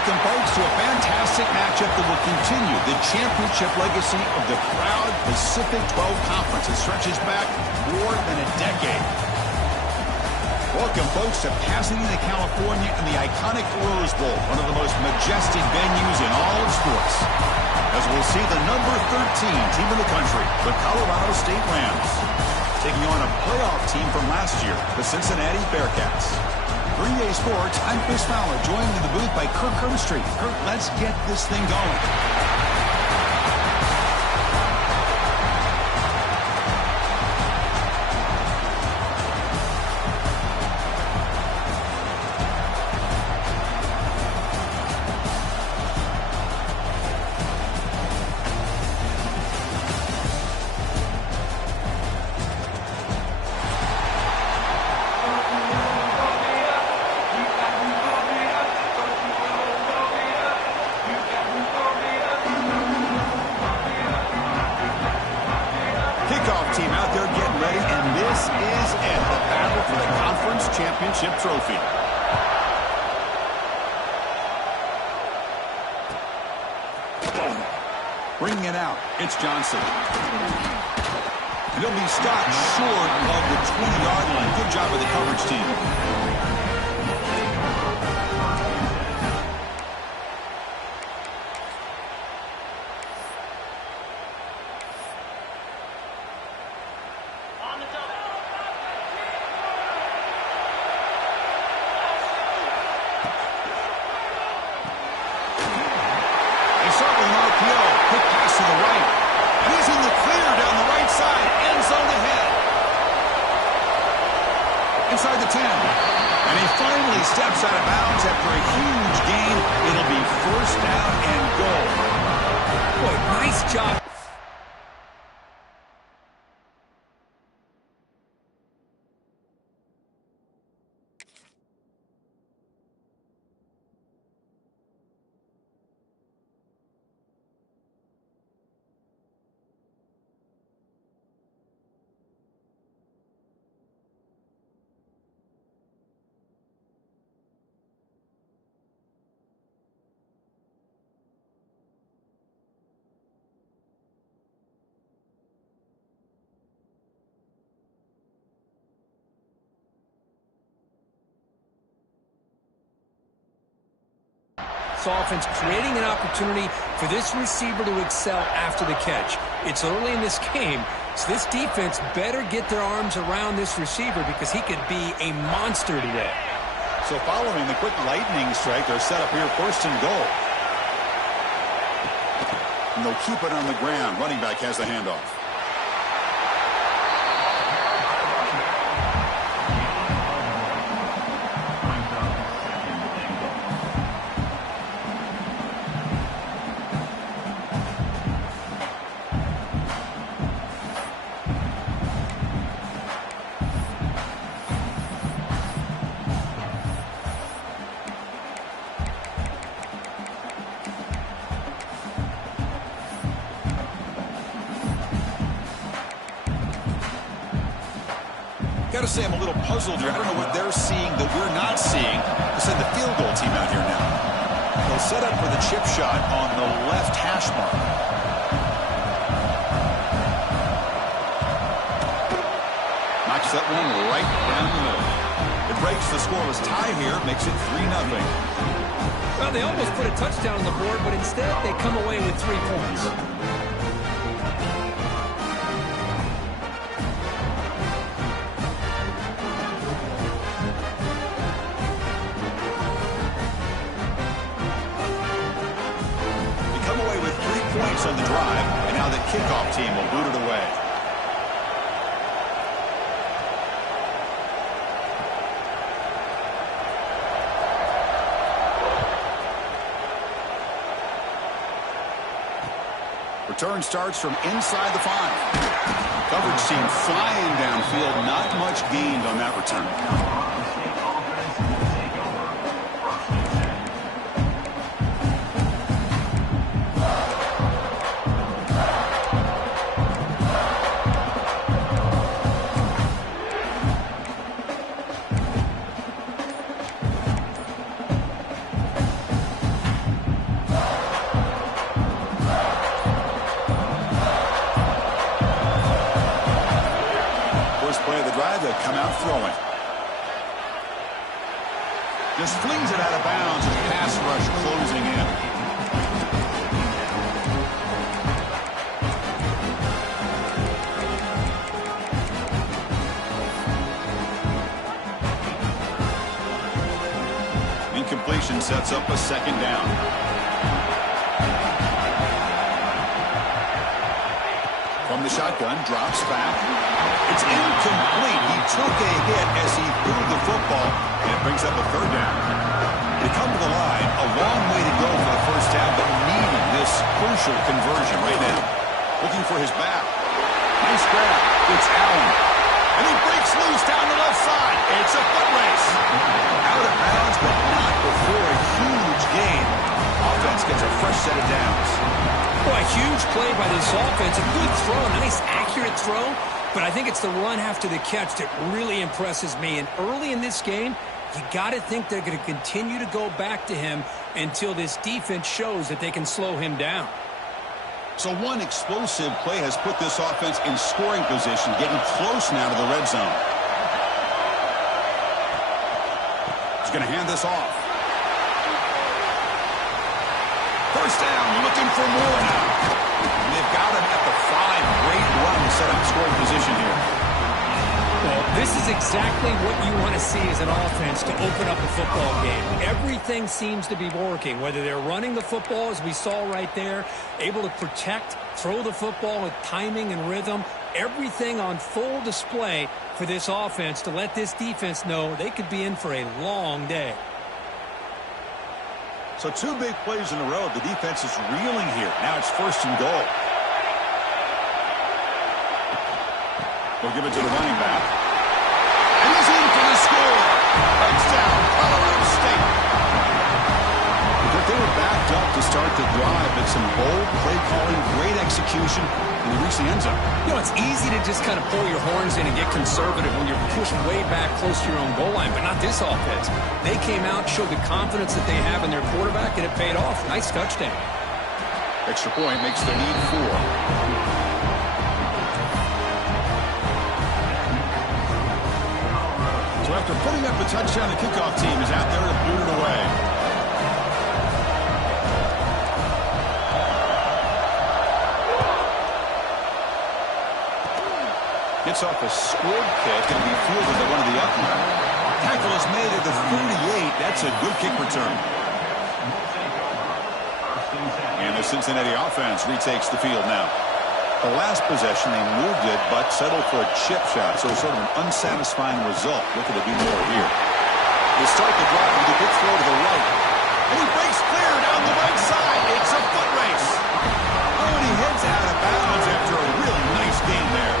Welcome, folks, to a fantastic matchup that will continue the championship legacy of the proud Pacific 12 Conference. It stretches back more than a decade. Welcome, folks, to Pasadena, California, and the iconic Rose Bowl, one of the most majestic venues in all of sports. As we'll see the number 13 team in the country, the Colorado State Rams, taking on a playoff team from last year, the Cincinnati Bearcats. Green Day Sports, I'm Chris Fowler, joined in the booth by Kirk Herbstreit. Kirk, let's get this thing going. Team out there getting ready, and this is it, the battle for the conference championship trophy. Bringing it out, it's Johnson. And he'll be stopped short of the 20-yard line. Good job of the coverage team. Inside the 10. And he finally steps out of bounds after a huge gain. It'll be first down and goal. Boy, nice job. Offense creating an opportunity for this receiver to excel after the catch. It's early in this game, so this defense better get their arms around this receiver because he could be a monster today. So following the quick lightning strike, they're set up here first and goal. And they'll keep it on the ground. Running back has the handoff. Got to say I'm a little puzzled here. I don't know what they're seeing that we're not seeing. They send the field goal team out here now. They'll set up for the chip shot on the left hash mark. Knocks that one right down the middle. It breaks the scoreless tie here, makes it 3-0. Well, they almost put a touchdown on the board, but instead they come away with 3 points. On the drive, and now the kickoff team will boot it away. Return starts from inside the 5. Coverage team flying downfield, not much gained on that return. Just flings it out of bounds as pass rush closing in. Incompletion sets up a second down. From the shotgun, drops back. It's incomplete. He took a hit as he threw the football, and it brings up a third down. They come to the line, a long way to go for the first down, but needing this crucial conversion right now. Looking for his back. Nice grab. It's Allen. And he breaks loose down the left side. It's a foot race. Out of bounds, but not before a huge gain. Offense gets a fresh set of downs. Boy, a huge play by this offense. A good throw, a nice accurate throw. But I think it's the run after the catch that really impresses me. And early in this game, you got to think they're going to continue to go back to him until this defense shows that they can slow him down. So one explosive play has put this offense in scoring position, getting close now to the red zone. He's going to hand this off. First down, looking for more now. And they've got him at the 5. Great run to set up scoring position here. Well, this is exactly what you want to see as an offense to open up a football game. Everything seems to be working, whether they're running the football, as we saw right there, able to protect, throw the football with timing and rhythm, everything on full display for this offense to let this defense know they could be in for a long day. So 2 big plays in a row. The defense is reeling here. Now it's first and goal. They'll give it to the running back. And he's in for the score. Touchdown, Colorado State. But they were backed up to start the drive, but some bold play calling, great execution, and they reach the end zone. You know, it's easy to just kind of pull your horns in and get conservative when you're pushed way back close to your own goal line, but not this offense. They came out, showed the confidence that they have in their quarterback, and it paid off. Nice touchdown. Extra point makes their need 4. So after putting up a touchdown, the kickoff team is out there to boot it away. Gets off a squib kick and be fielded at one of the up line. Tackle is made at the 38. That's a good kick return. And the Cincinnati offense retakes the field now. The last possession, they moved it, but settled for a chip shot, so sort of an unsatisfying result. Looking to do more here. They start the drive with a good throw to the right. And he breaks clear down the right side. It's a foot race. Oh, and he heads out of bounds after a really nice game there.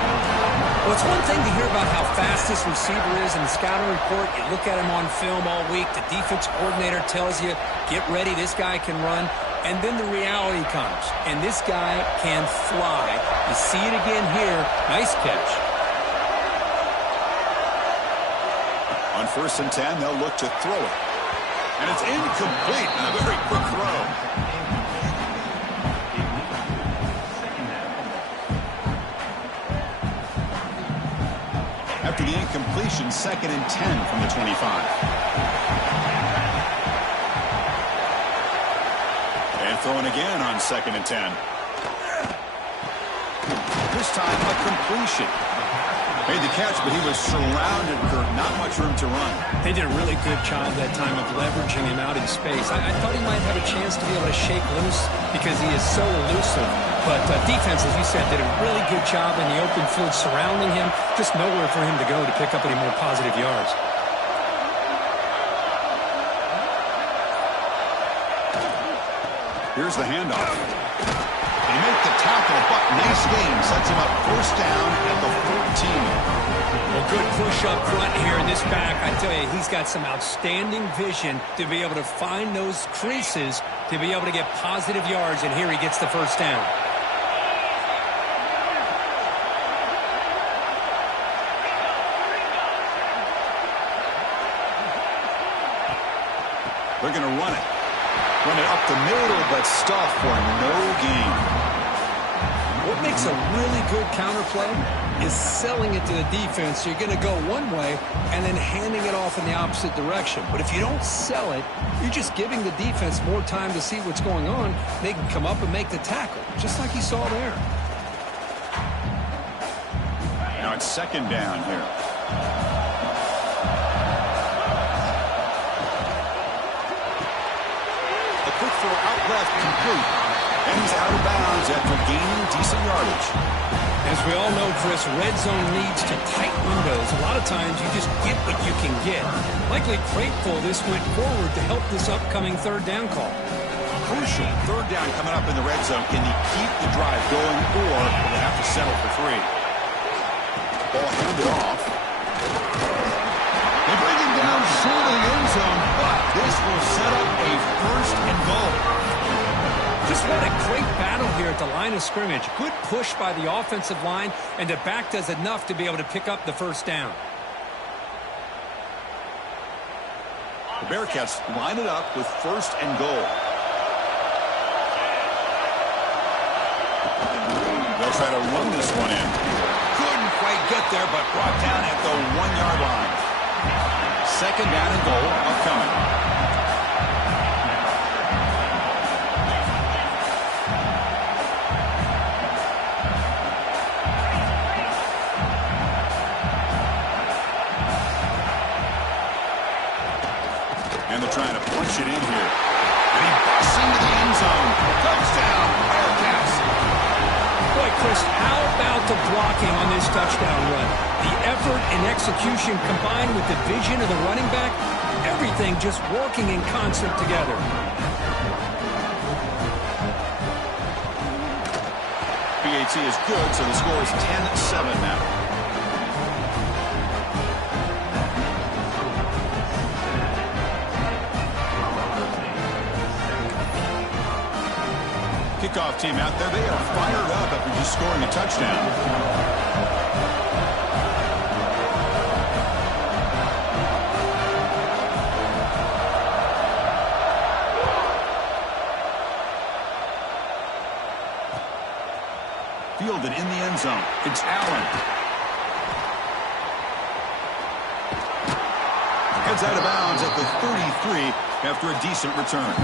Well, it's one thing to hear about how fast this receiver is in the scouting report. You look at him on film all week. The defense coordinator tells you, get ready, this guy can run. And then the reality comes, and this guy can fly. You see it again here. Nice catch. On 1st and 10, they'll look to throw it. And it's incomplete. A very quick throw. After the incompletion, 2nd and 10 from the 25. Throwing again on 2nd and 10. This time a completion. Made the catch, but he was surrounded, Kurt. Not much room to run. They did a really good job that time of leveraging him out in space. I thought he might have a chance to be able to shake loose because he is so elusive. But defense, as you said, did a really good job in the open field surrounding him. Just nowhere for him to go to pick up any more positive yards. Here's the handoff. They make the tackle, but nice game. Sets him up first down at the 14. Well, good push up front here in this back. I tell you, he's got some outstanding vision to be able to find those creases, to be able to get positive yards, and here he gets the first down. They're going to run it. Run it up the middle, but stuff for no gain. What makes a really good counter play is selling it to the defense. You're going to go one way and then handing it off in the opposite direction. But if you don't sell it, you're just giving the defense more time to see what's going on. They can come up and make the tackle, just like you saw there. Now it's second down here. A quick throw out left, complete. And he's out of bounds after gaining decent yardage. As we all know, Chris, red zone leads to tight windows. A lot of times you just get what you can get. Likely grateful this went forward to help this upcoming third down call. Crucial third down coming up in the red zone. Can they keep the drive going, or will they have to settle for 3? Ball handed off. They bring him down short of the end zone, but this will set up a first and goal. Just what a great battle here at the line of scrimmage. Good push by the offensive line, and the back does enough to be able to pick up the first down. The Bearcats line it up with first and goal. They'll try to run this one in. Couldn't quite get there, but brought down at the 1-yard line. Second down and goal upcoming. And they're trying to punch it in here. And he busts into the end zone. Touchdown, Bearcats. Boy, Chris, how about the blocking on this touchdown run? The effort and execution combined with the vision of the running back, everything just working in concert together. PAT is good, so the score is 10-7 now. Kickoff team out there. They are fired up after just scoring a touchdown. Fielded in the end zone. It's Allen. Heads out of bounds at the 33 after a decent return.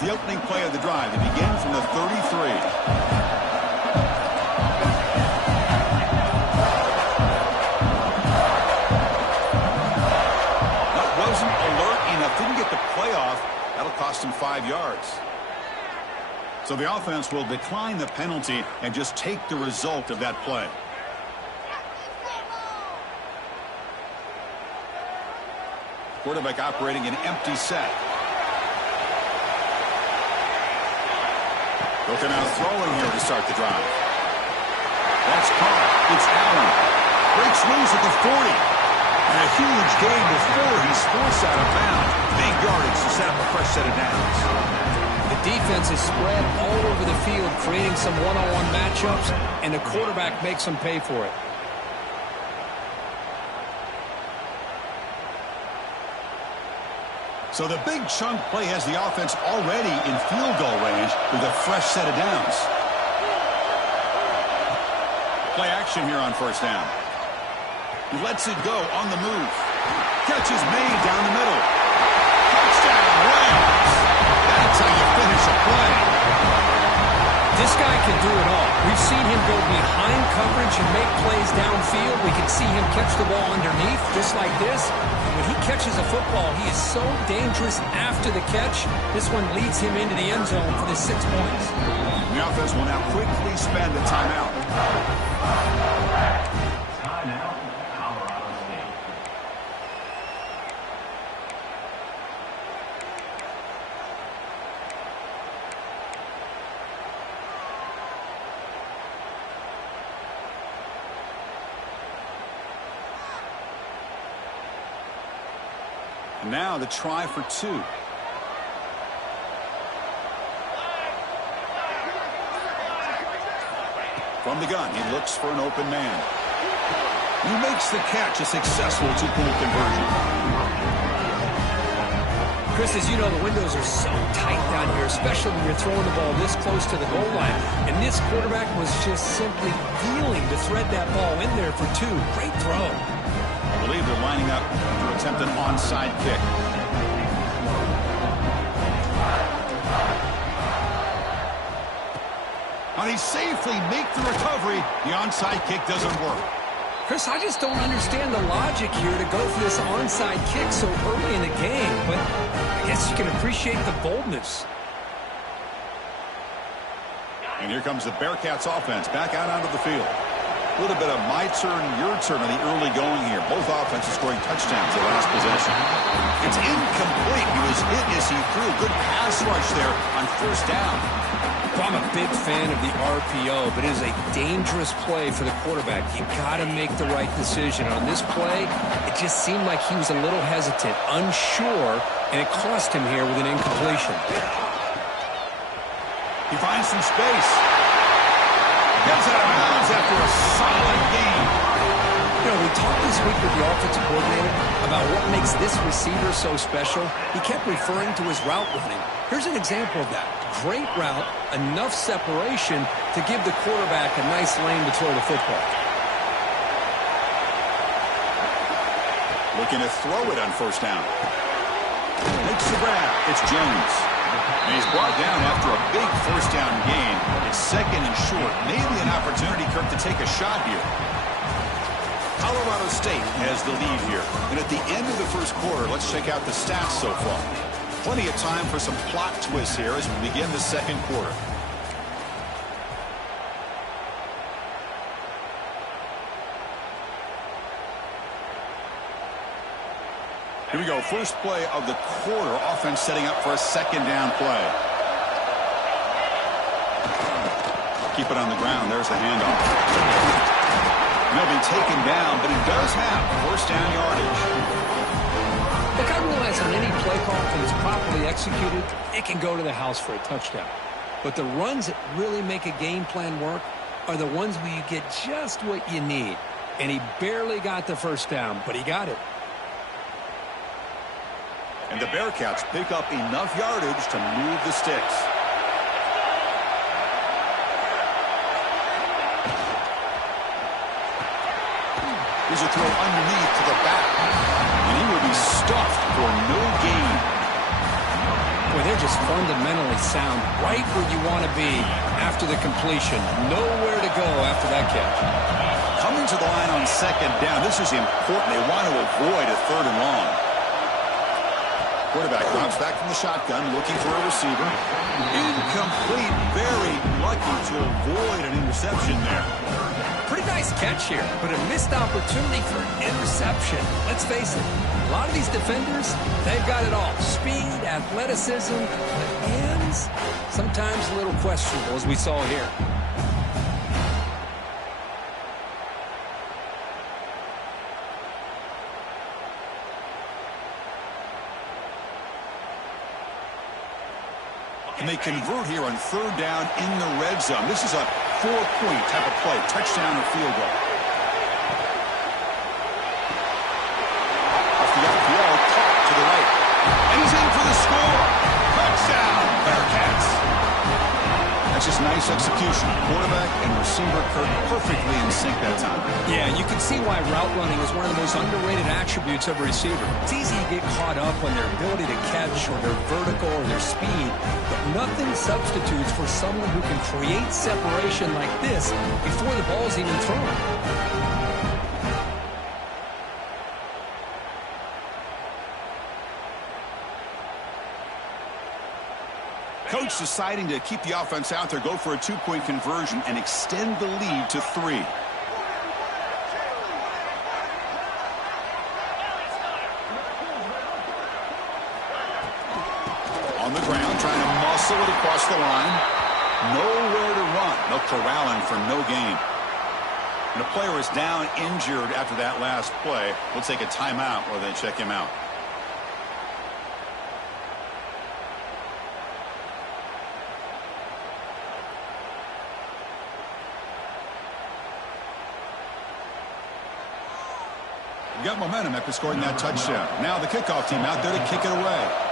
The opening play of the drive. It begins from the 33. That wasn't alert enough. Didn't get the play off. That'll cost him 5 yards. So the offense will decline the penalty and just take the result of that play. Quarterback operating an empty set. Looking out throwing here to start the drive. That's caught. It's Allen. Breaks loose at the 40. And a huge gain before he's forced out of bounds. Big yardage to set up a fresh set of downs. The defense is spread all over the field, creating some one-on-one matchups, and the quarterback makes them pay for it. So the big chunk play has the offense already in field goal range with a fresh set of downs. Play action here on first down. He lets it go on the move. Catch is made down the middle. Touchdown, Rams. That's how you finish a play. This guy can do it all. We've seen him go behind coverage and make plays downfield. We can see him catch the ball underneath, just like this. When he catches a football, he is so dangerous after the catch. This one leads him into the end zone for the 6 points. The offense will now quickly spend a timeout. Timeout, Colorado State. And now the try for 2. From the gun, he looks for an open man. He makes the catch, a successful two-point conversion. Chris, as you know, the windows are so tight down here, especially when you're throwing the ball this close to the goal line. And this quarterback was just simply dealing to thread that ball in there for two. Great throw. I believe they're lining up to attempt an onside kick. Now they safely make the recovery. The onside kick doesn't work. Chris, I just don't understand the logic here to go for this onside kick so early in the game, but I guess you can appreciate the boldness. And here comes the Bearcats offense back out onto the field. A little bit of my turn, your turn on the early going here. Both offenses scoring touchdowns the last possession. It's incomplete. He was hit as he threw. Good pass rush there on first down. I'm a big fan of the RPO, but it is a dangerous play for the quarterback. You got to make the right decision. On this play, it just seemed like he was a little hesitant, unsure, and it cost him here with an incompletion. He finds some space. Gets out of bounds after a solid game. You know, we talked this week with the offensive coordinator about what makes this receiver so special. He kept referring to his route running. Here's an example of that. Great route, enough separation to give the quarterback a nice lane to throw the football. Looking to throw it on first down. Makes the grab. It's Jones. And he's brought down after a big first down gain. It's second and short. Maybe an opportunity, Kirk, to take a shot here. Colorado State has the lead here. And at the end of the first quarter, let's check out the stats so far. Plenty of time for some plot twists here as we begin the second quarter. Here we go. First play of the quarter. Offense setting up for a second down play. Keep it on the ground. There's the handoff. He'll be taken down, but he does have first down yardage. Look, I realize on any play call, if it's properly executed, it can go to the house for a touchdown. But the runs that really make a game plan work are the ones where you get just what you need. And he barely got the first down, but he got it. And the Bearcats pick up enough yardage to move the sticks. Here's a throw underneath to the back. And he will be stuffed for no gain. Boy, they're just fundamentally sound right where you want to be after the completion. Nowhere to go after that catch. Coming to the line on second down. This is important. They want to avoid a third and long. Quarterback drops back from the shotgun, looking for a receiver. Incomplete. Very lucky to avoid an interception there. Pretty nice catch here, but a missed opportunity for an interception. Let's face it, a lot of these defenders, they've got it all. Speed, athleticism, but hands, sometimes a little questionable, as we saw here. And they convert here on third down in the red zone. This is a 4-point type of play, touchdown or field goal. Off the RPO, caught to the right. And he's in for the score. Touchdown, Bearcats. That's just nice execution. Quarterback and receiver Kirk perfectly in sync that time. Yeah, you can see why route running is one of the most underrated attributes of a receiver. It's easy to get caught up on their ability to catch or their vertical or their speed, but nothing substitutes for someone who can create separation like this before the ball's even thrown. Coach deciding to keep the offense out there, go for a 2-point conversion, and extend the lead to 3. On the ground, trying to muscle it across the line. Nowhere to run. No corralling for no gain. And the player is down injured after that last play. We'll take a timeout while they check him out. got momentum after scoring that touchdown. Now the kickoff team out there to kick it away.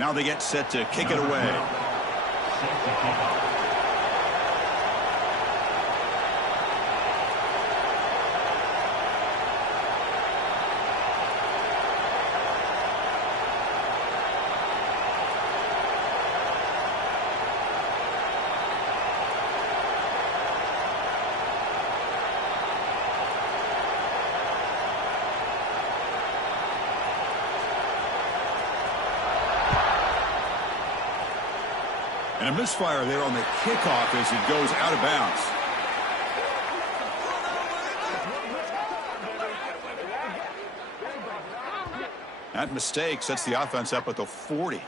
Now they get set to kick it away. And a misfire there on the kickoff as it goes out of bounds. That mistake sets the offense up at the 40.